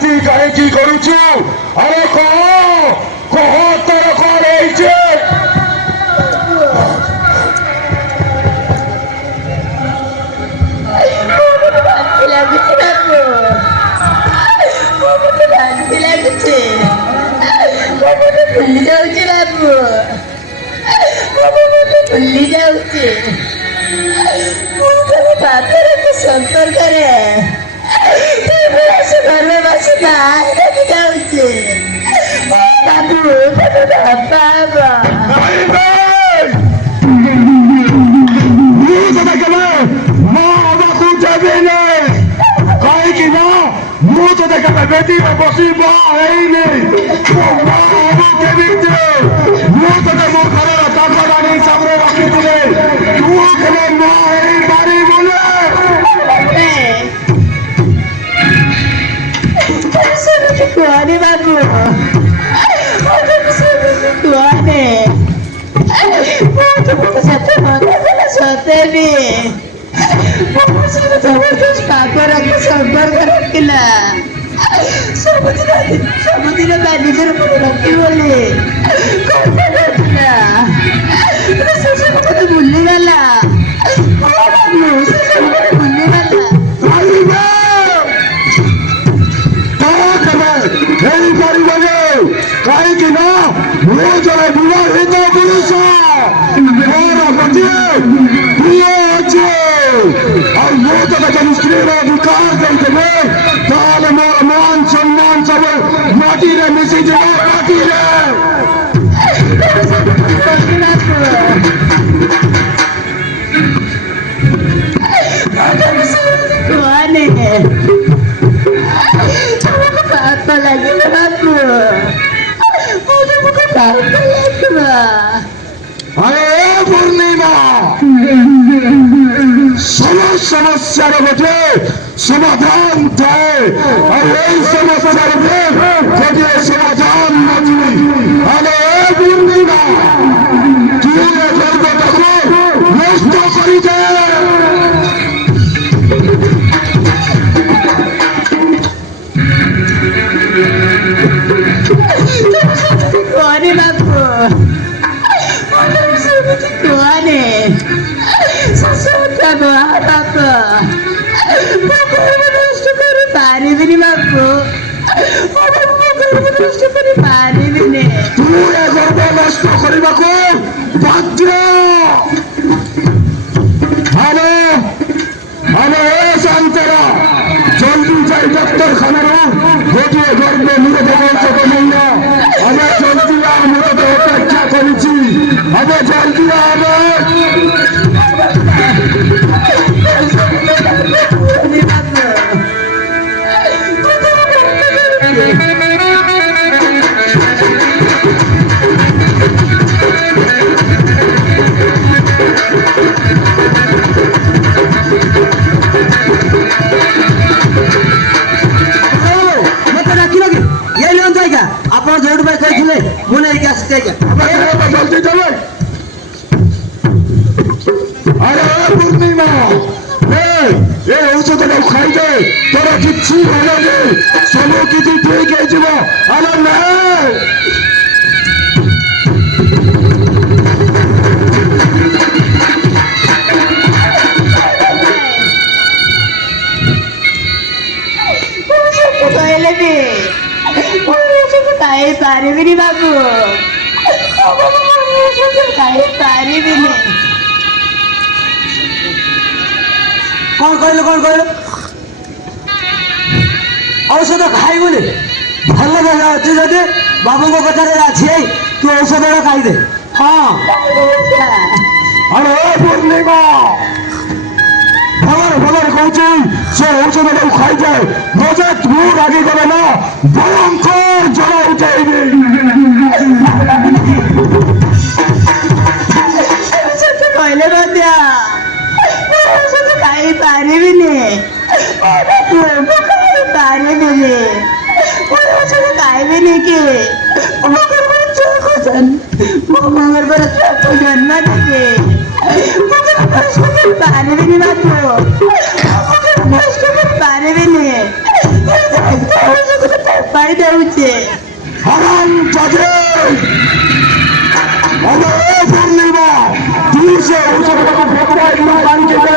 ଏମିତି କାହିଁକି କରୁଛୁ? ଆରେ କହ କହ ତୋର କଣ ହେଇଛି? भूली जाऊची बाबू भूली जाऊची संपर्क रे घर में बस जाऊची बाबू बाबा ମୁଁ ତୋତେ କେବେ ବେଦୀରେ ବସିବ ହେଇନି। କେମିତି ମୁଁ ତୋତେ ମୋ ଘରର କାଗରାଣୀ ହିସାବରେ ରଖିଥିଲି, ତୁ କେବେ ମା ହେଇପାରିବୁନି। କୁହନି ବାବୁ କୁହନି ସତେ ବି ପାପରକୁ ସମ୍ପର୍କ ରଖିଲା ସବୁଦିନ ବାଲିକର ରଖି ବୋଲି ସେସବୁ ଭୁଲିଗଲା ହେଇପାରିବନି। କାହିଁକି ନା ମୁଁ ଜଣେ ବିବାହିତ ପୁରୁଷ, ମୋର ଗୋଟିଏ ପ୍ରିୟ ଅଛି। ଆଉ ମୁଁ ତୋତେ ଯଦି ସ୍ତ୍ରୀର ବିକାର ଦେଇଦେବି ତାହେଲେ ମୋର ମାନ ସମ୍ମାନ ସବୁ ମାଟିରେ ମିଶିଯିବ। ମାଟିରେ କୁହନି ପାପ ଲାଗିବ ବାବୁ ପାପ ଲାଗିବ। ଆରେ ପୂର୍ଣ୍ଣିମା ସମସ୍ୟାର ଗୋଟେ ସମାଧାନ ଥାଏ, ଆଉ ଏଇ ସମସ୍ୟାର ଗୋଟିଏ ସମାଧାନ ନଥିଲି। ଆରେ ପୂର୍ଣ୍ଣିମା ତୁ ଏ ଗର୍ଭଟାକୁ ନଷ୍ଟ କରିଦେ। କୁହନି ବାବୁ କୁହନି ବାପ ନଷ୍ଟ କରିପାରିବିନି ବାବୁ ନଷ୍ଟ କରିପାରିବିନି। ତୁ ଏ ଗର୍ଭ ନଷ୍ଟ କରିବାକୁ ବାଧ୍ୟ। ଆମେ ଏ ଶାନ୍ତରା ଜଲ୍ଦି ଯାଇ ଡାକ୍ତରଖାନାରୁ ଗୋଟିଏ ଗର୍ଭ ମୃତଦେହ ମିଳିଲ। ଆମେ ଜଲ୍ଦି ମୃତଦେହ ଅପେକ୍ଷା କରିଛି। ଆମେ ଜଲ୍ଦି ଆପଣ ଯୋଉଠି ପାଇଁ କହିଥିଲେ ମୁଁ ନେଇକି ଆସିଛି ଆଜ୍ଞା। ଜଲ୍ଦି ଚଲେ। ଆରେ ପୂର୍ଣ୍ଣିମା ଏ ଔଷଧଟାକୁ ଖାଇଦେ, ତୋର କିଛି ହେବନି, ସବୁ କିଛି ଠିକ ହେଇଯିବ। ଆରେ ନା କହିଲେ ବି ଖାଇପାରିବିନି ବାବୁ ଖାଇପାରିବିନି। କଣ କହିଲୁ ଔଷଧ ଖାଇବୁନି? ଭଲ ଭଲ ଅଛି ଯଦି ବାବୁଙ୍କ କଥାରେ ରାଜି ହେଇ ତୁ ଔଷଧଟା ଖାଇଦେ। ହଁ ଆରେ ପୂର୍ଣ୍ଣିମା ଭଲରେ କହୁଛି, ସେ ଔଷଧଟାକୁ ଖାଇଯାଏ, ନଚେତ ମୁଁ ରାଗିଗଲେ ନା ଭୟଙ୍କର ଜଳ ଉଠେଇବି। କହିଲେ ମଧ୍ୟ ଖାଇପାରିବିନି ପାରିବିନି ଖାଇବିନି କି ଜନ୍ମ ଦେବେ ପାରିବିନି ବାବୁ ପାରିବିନି ଦଉଛେ হারাম জাদে আরে পূর্ণিমা তুই সে ঔষধটাকে ভগবান বাড়িতে দে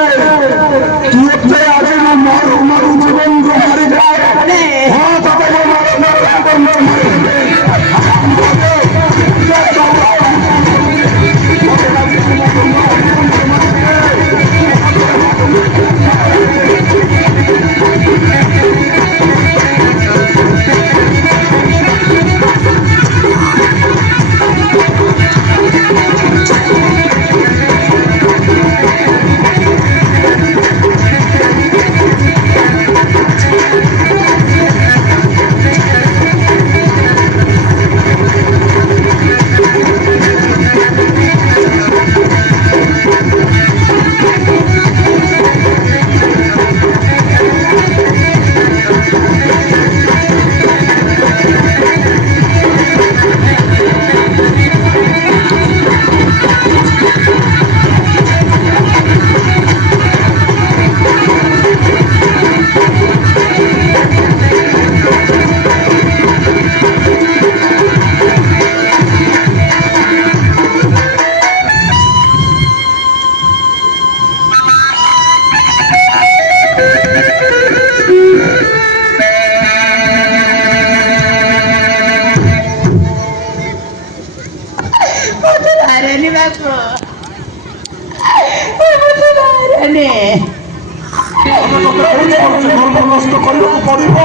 তুই এতে আগে মারু মারু জীবন মারি দে হ্যাঁ তাতে মারু মারু মারু হারাম Harini bago. Harini. নষ্ট କରିବାକୁ ପଡିବ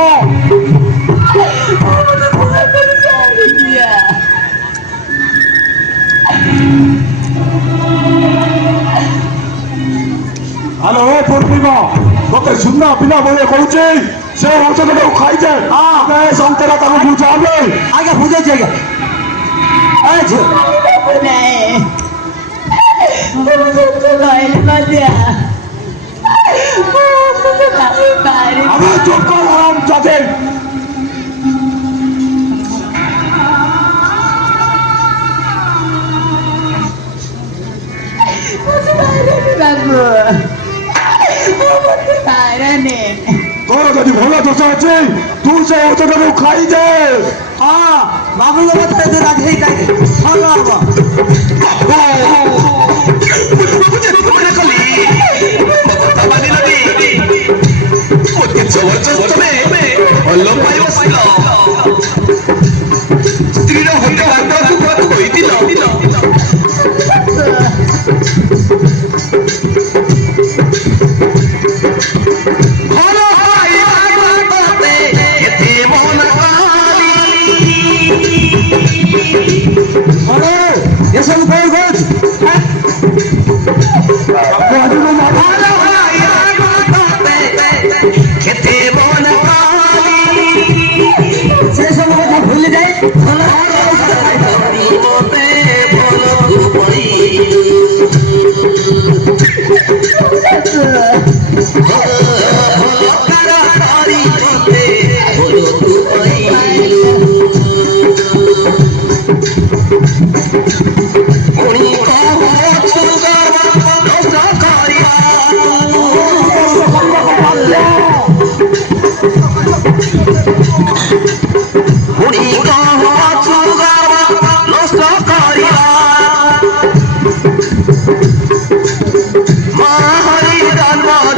হ্যালো পূর্ণিমা তোকে সুন্দর বিনা বলে কହୁଛି ସେ ଔଷଧଟାକୁ ଖାଇଛେ ସନ୍ତେରା ତାକୁ ବୁଝାବେ ଆଜ୍ଞା ବୁଝେଇଛି ଆଜ୍ଞା ଆମେ ଚୋକ ଆରାମ ଚାଚେ ତୋର ଯଦି ଭଲ ଦୋଷ ଅଛି ତୁ ସେ ଔଷଧଟାକୁ ଖାଇଛେ ହଁ ବାବୁଙ୍କ କଥାରେ ତୁ ରାଜି ହେଇ ଖାଇଦେ ଭଲ ହବ ସ୍ତ୍ରୀର ହତ୍ୟା କହିଥିଲ ଏସବୁ କଣ କହୁଛୁ ସେ ସବୁ କଥା ଭୁଲି ଯାଇ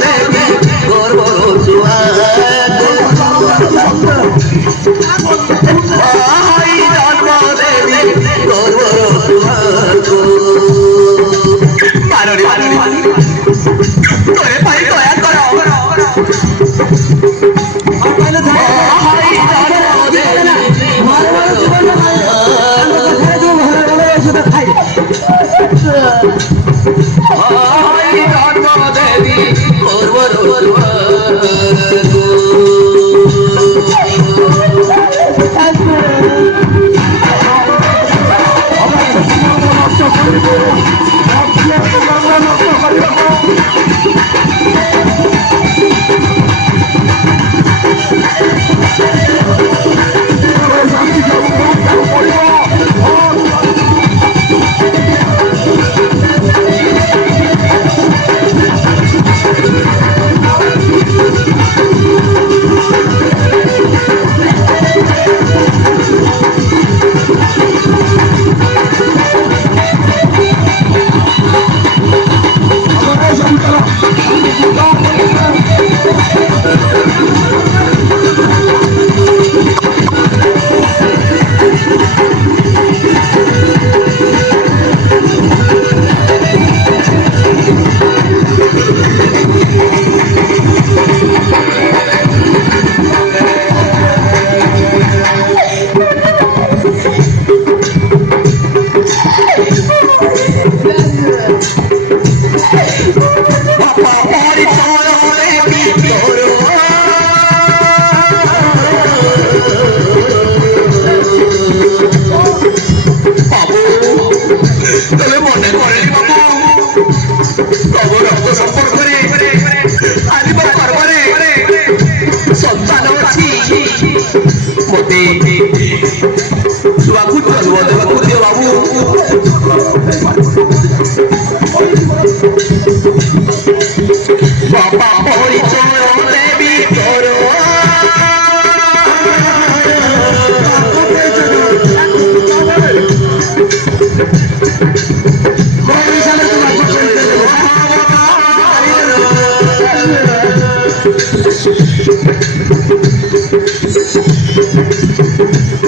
দেবী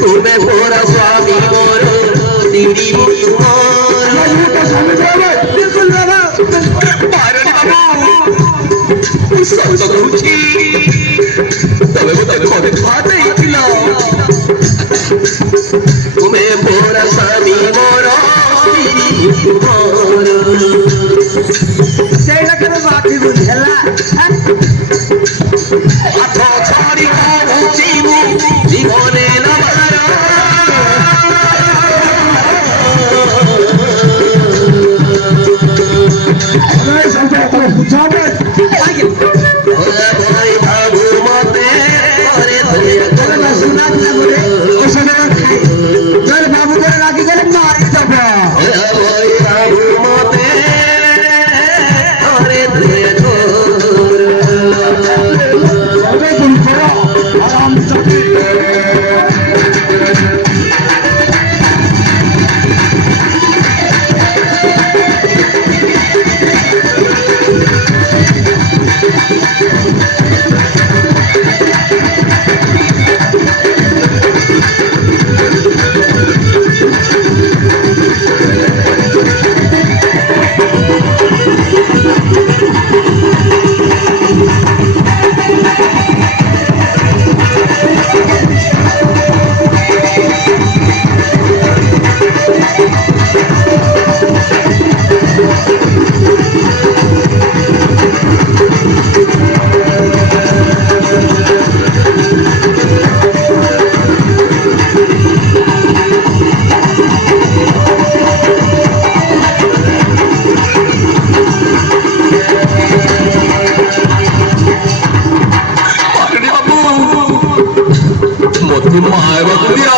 तुम्हें मोरा स्वामी मोरो दीदी मोर बिल्कुल बाबा मारन बाबू सत कहूची तबे मते खरे बात ହେଇଥିଲା तुम्हें मोरा स्वामी मोरो दीदी मोर ସେଇଟା କେବେ ବାଧିବୁନି ହେଲା हाथ छाड़ी कहूची मु जीवने नବାର बुझावे भाई बाबू मते करे चलो सुना दिला बोले चल बाबू को लागी गले मारी दबा भाई बाबू मते करे छोर अबे तुम करो आराम से मते माय बकरिया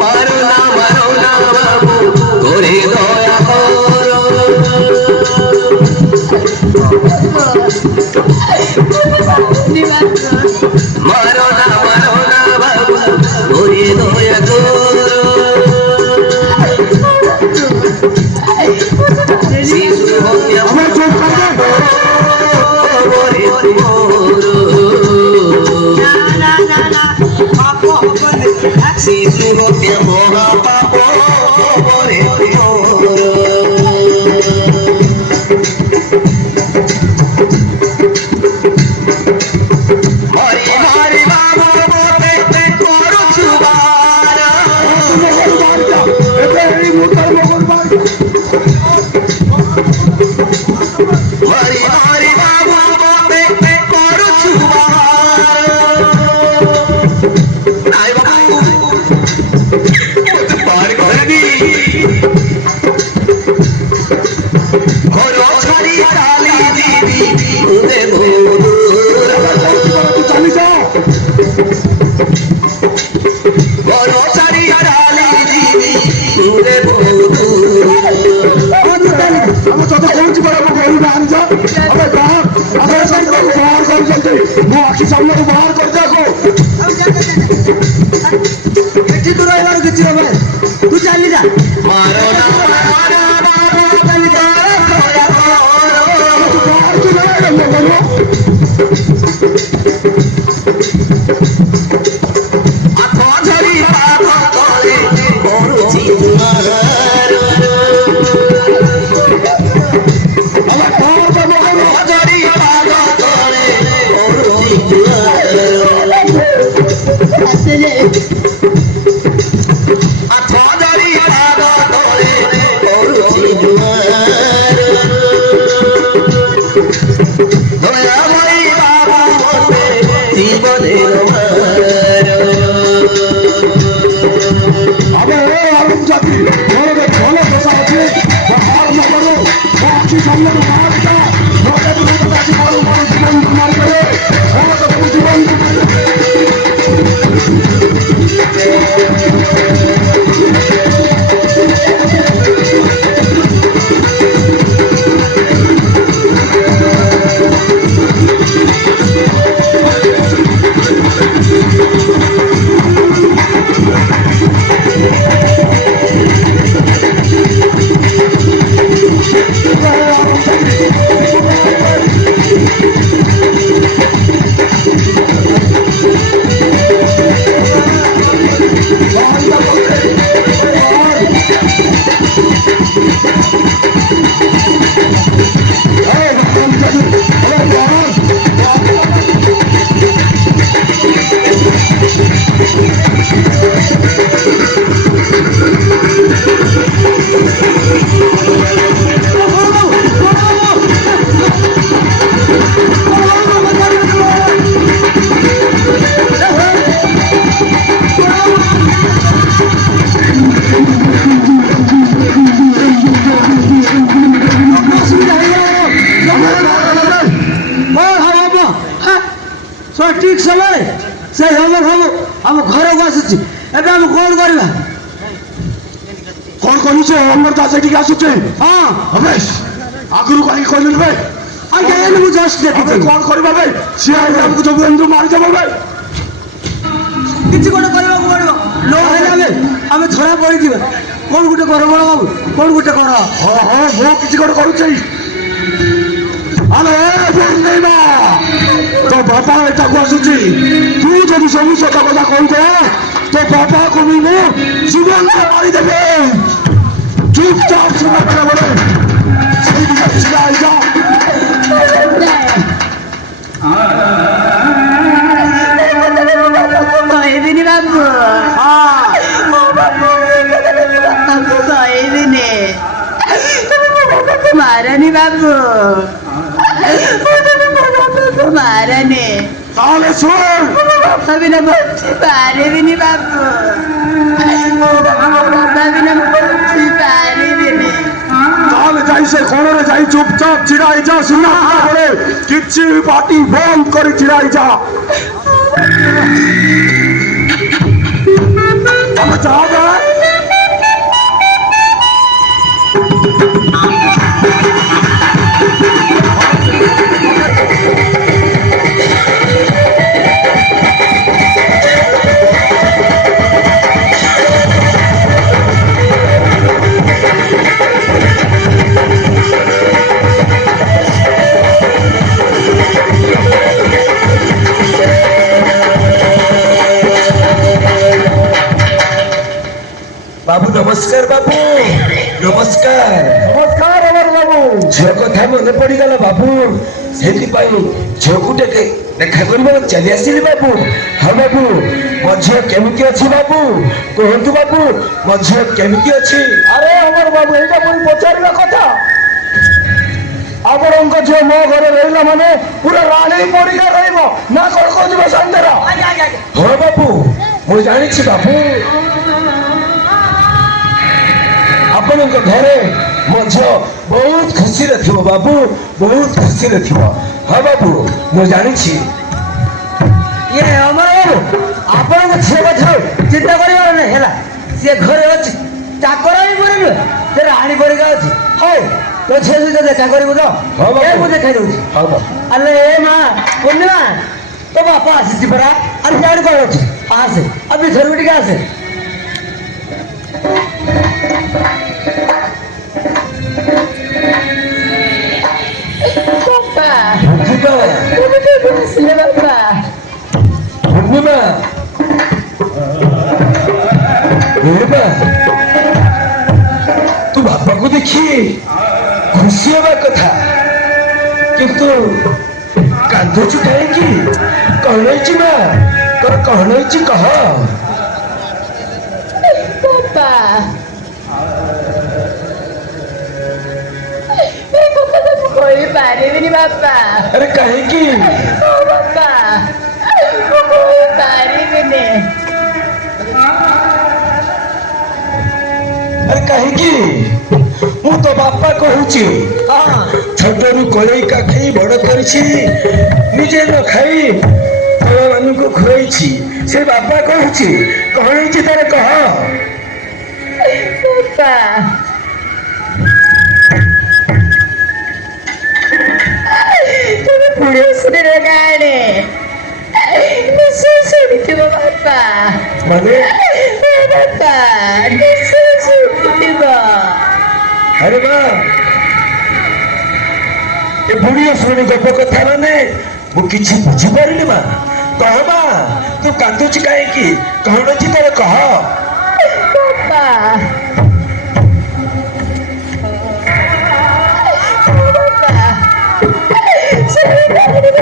मारो ना बाबू तोरे दया करो मारो ना बाबू तोरे दया करो शिशु होया हमें चुप कर दे शिशु होते मोहा पापो बोरे हरी हरी बाबू बोते करू छुबारा हरी हरी बाबू बोते करू छुबारा आई बाबू बाहर करनी घरो छाड़ी डाली दीदी उदे चली जाओ घरो छाड़ी डाली दीदी उदे ଆମେ ତତେ କହୁଛି ପରା ମୋ ଘରୁ ବାହାରି ଯା ଆମେ ବାହାର କରିଛନ୍ତି ମୋ ଆଖି ସାମ୍ନାରୁ ବାହାର କରିଯାକୁ ଏଠି ତୁ ରହିବାର କିଛି ହବ ନାହିଁ ତୁ ଚାଲି ଯା मारो ना बाबू ବାହାର ତୁ ନା ମୋ ଘରୁ हाथ धरी पाप करे करूची तुमार ଆମେ କଣ ଦେବ ଘରୁ धरी पाप करे करूची तुमार ଆସିଲେ हाथ धरी पाप करे करूची तुमार दया भाई बाबू मते जीवने ଆମେ ଆଳୁ ଜାତି ମୋର ଭଲ ଦୋଷା ଅଛି ବାହାର ନ କରୁ ମୋ ଆଖି ସାମ୍ନାରୁ ବାହାର ଯା ନହେଲେ ତୁ ତତେ ଆଜି ମୋର ଜୀବନ କୁମାର କରେ ମୋ ତତେ ଜୀବନ କୁମାର ସଠିକ ସମୟରେ ସେ ହବ ଆମ ଘରକୁ ଆସୁଛି। ଏବେ ଆମେ କଣ କରିବା? କଣ କରୁଛ? ଅମର ଦାସ ଏଠିକି ଆସୁଛେ। ହଁ ରମେଶ ଆଗରୁ କାହିଁକି କହିଲୁନି ଭାଇ? ଆଜ୍ଞା ଏଇନେ ମୁଁ ଜଷ୍ଟ ଆମେ ଦେଖିଛି। କଣ କରିବା ଭାଇ? ସିଏ ଆମକୁ ସବୁ ଏମିତି ମାରିଦେବ ଭାଇ। କିଛି ଗୋଟେ କରିବାକୁ ପଡିବ, ନହେଲେ ଆମେ ଧରା ପଡିଯିବା। କଣ ଗୋଟେ କର ବଡ ବାବୁ, କଣ ଗୋଟେ କର। ହଁ ହଁ ମୁଁ କିଛି ଗୋଟେ କରୁଛି। ଆରେ ପୂର୍ଣ୍ଣିମା ତୋ ବାପା ଏଠାକୁ ଆସୁଛି। ତୁ ଯଦି ସବୁ ସତ କଥା କହିଦେ ତୋ ବାପାକୁ ବି ମୁଁ ଜୀବନରେ ମାରିଦେବି। ଚୁପଚାପ ସୁନା ବଳେ ସେଇଠି ଛିଡ଼ା ହେଇଯା। କହିବିନି ବାବୁ, ବାବୁ କହିବିନି। ମାରନି ବାବୁ, ମାରନି। ତାହେଲେ ଶୁଣ, ବାପା ବିନା ବଞ୍ଚି ପାରିବିନି ବାବୁ, ବାପା ବିନା ବଞ୍ଚି ପାରିବିନି। ତାହେଲେ ଯାଇ ସେ କୋଣରେ ଯାଇ ଚୁପଚାପ ଛିଡ଼ା ହେଇଯା। ସୁନା ବଳେ କିଛି ପାଟି ବନ୍ଦ କରି ଛିଡ଼ା ହେଇଯା। ତମେ ଯାଅ ଯା। ବାବୁ ନମସ୍କାର। ବାବୁ ନମସ୍କାର। ନମସ୍କାର ଅମର ବାବୁ। ଝିଅ କଥା ମନେ ପଡିଗଲା ବାବୁ, ସେଥିପାଇଁ ଝିଅକୁ ଟିକେ ଦେଖା କରିବାକୁ ଚାଲି ଆସିଲି ବାବୁ। ହଁ ବାବୁ, ମୋ ଝିଅ କେମିତି ଅଛି ବାବୁ? କୁହନ୍ତୁ ବାବୁ, ମୋ ଝିଅ କେମିତି ଅଛି? ଆରେ ଅମର ବାବୁ ଏଇଟା ପୁଣି ପଚାରିବା କଥା? ଆପଣଙ୍କ ଝିଅ ମୋ ଘରେ ରହିଲା ମାନେ ପୁରା ରାଣୀ ପରିକା ରହିବ ନା କଣ କହୁଥିବ ସନ୍ଧ୍ୟାର? ହଁ ବାବୁ ମୁଁ ଜାଣିଛି ବାବୁ, ଆପଣଙ୍କ ଘରେ ମୋ ଝିଅ ବହୁତ ଖୁସିରେ ଥିବ ବାବୁ, ବହୁତ ଖୁସିରେ ଥିବ। ହଁ ବାବୁ ମୁଁ ଜାଣିଛି। ଇଏ ଅମର ବାବୁ, ଆପଣଙ୍କ ଝିଅ କଥା ଚିନ୍ତା କରିବାର ନାହିଁ ହେଲା। ସିଏ ଘରେ ଅଛି, ଚାକର ହିଁ କରିବେ, ସେ ରାଣୀ ପରିକା ଅଛି। ହଉ ତୋ ଝିଅ ସହିତ ଦେଖା କରିବୁ ତ? ହଁ ବାବୁ। ମୁଁ ଦେଖାଇ ଦଉଛି। ହଁ ବାବୁ। ଆରେ ଏ ମା ପୂର୍ଣ୍ଣିମା, ତୋ ବାପା ଆସିଛି ପରା। ଆରେ ଜାଣି କଣ ଅଛି, ଆସେ ଆଉ ଭିତରକୁ ଟିକେ ଆସେ। ବାପା ପୂର୍ଣ୍ଣିମା, তুমি কেবে আসলে বাপা? ପୂର୍ଣ୍ଣିମା, ପୂର୍ଣ୍ଣିମା, ତୁ ବାପାକୁ ଦେଖି ଖୁସି ହେବା କଥା, କିନ୍ତୁ କାନ୍ଦୁଛୁ କାହିଁକି? କଣ ହେଇଛି ମା? ତୋର କଣ ହେଇଛି କହ? বাপা এই কথা তো ମୁଁ କହିପାରିବିନି ବାପା। ଆରେ କାହିଁକି? ବାପା ମୁଁ କହିପାରିବିନି। ଆରେ କାହିଁକି? ମୁଁ ତ ବାପା କହୁଛି। ଛୋଟରୁ କଳେଇ କାଖେଇ ବଡ କରିଛି, ନିଜେ ନ ଖାଇ ଫଳମାନଙ୍କୁ ଖୁଆଇଛି, ସେ ବାପା କହୁଛି। କଣ ହେଇଛି ତାର କହ? ବାପା তুমি পুরো শরীরে গাড়ে নিশ্চয় শুনিଥିବ ବାପା। ମାନେ ବାପା ନିଶ୍ଚୟ ଶୁଣିଥିବ। ଆରେ ମା, ଏ ବୁଢୀ ଶୁଣି ଗପ କଥା ମାନେ ମୁଁ କିଛି ବୁଝିପାରିନି ମା। କହ ମା, ତୁ କାନ୍ଦୁଛୁ କାହିଁକି? କଣ ଅଛି ତାର କହ? ବାପା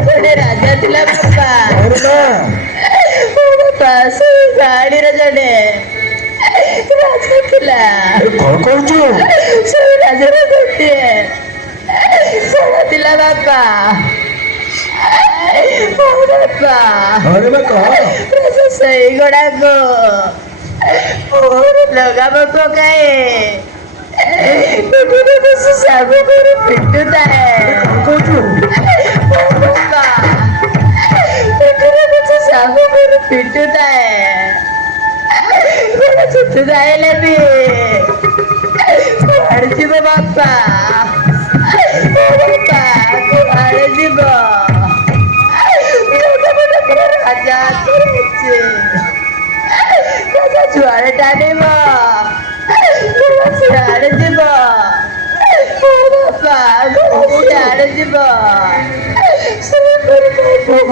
ଜଣେ ରାଜା ଥିଲା ବାପା। କଣ ମା? ବାପା ସେ ଗାଡିର ଜଣେ ରାଜା ଥିଲା। ଏ କଣ କହୁଛୁ? ସେ ରାଜାର ଗୋଟିଏ ଘୋଡା ଥିଲା ବାପା। ବାପା ଆରେ ମା କହ। ରାଜା ସେଇ ଘୋଡାକୁ ଲଗାମ ପକାଏ, ସାବୁ କରି ପିଟୁଥାଏ। କଣ କହୁଛୁ? ବାପା ପିଠୁ ବାପା କୁଆଡ଼େ ଯିବ ରାଜା ଆସିଛି ରାଜା ଯୁଆଡ଼େ ଟାଣିବ ସିଆଡ଼େ ଯିବ ବାପା ସିଆଡ଼େ ଯିବ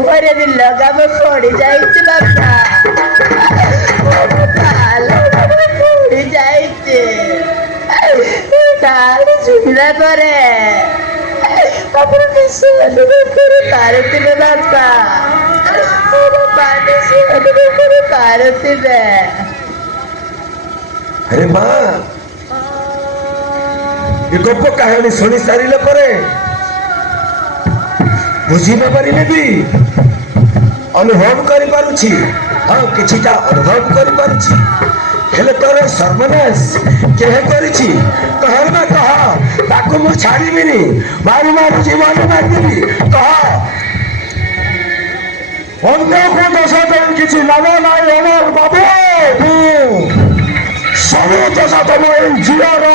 ଘରେ ବି ଲଗାମ ପଡ଼ି ଯାଇଛି ବାପା ପଡ଼ି ଯାଇଛି ତାର ଶୁଣିଲା ପରେ ଆପଣ ବିଷୟ ଅନୁଭବ କରିପାରୁଥିବେ ବାପା ବିଷୟ ଅନୁଭବ କରିପାରୁଥିବେ ଆରେ ମା ଏ ଗପ କାହାଣୀ ଶୁଣି ସାରିଲା ପରେ ବୁଝି ନ ପାରିଲେ ବି ଅନୁଭବ କରିପାରୁଛି ହଁ କିଛିଟା ଅନୁଭବ କରିପାରୁଛି ହେଲେ ତୋର ସର୍ବନାଶ କେhe କରିଛି କହ ନା କହ ତାକୁ ମୁଁ ଛାଡ଼ିବିନି ମାରୁ ମାରୁ ଜୀବନ ମାରିଦେବି କହ ଅନ୍ୟକୁ ଦୋଷ ଦେଇ କିଛି ଲାଭ ନାହିଁ ଅମର ବାବୁ ସବୁ ଦୋଷ ତମ ଏଇ ଝିଅର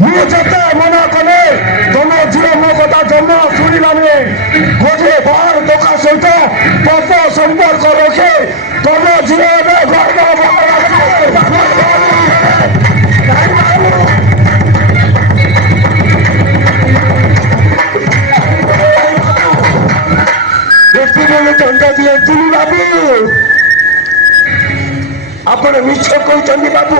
ମୁଁ ଯେତେ ମନା କଲେ ତମ ଝିଅ ମୋ କଥା ଜନ୍ମ ଶୁଣିଲାନି ଗୋଟିଏ ବାହାର ଟଙ୍କା ସହିତ ପଦ ସମ୍ପର୍କ ରଖି ତମ ଝିଅ ଏବେ ଗର୍ବ ଏତେବେଳେ ଟଙ୍କା ଦିଅନ୍ତୁନି ବାବୁ ଆପଣ ମିଛ କହୁଛନ୍ତି ବାବୁ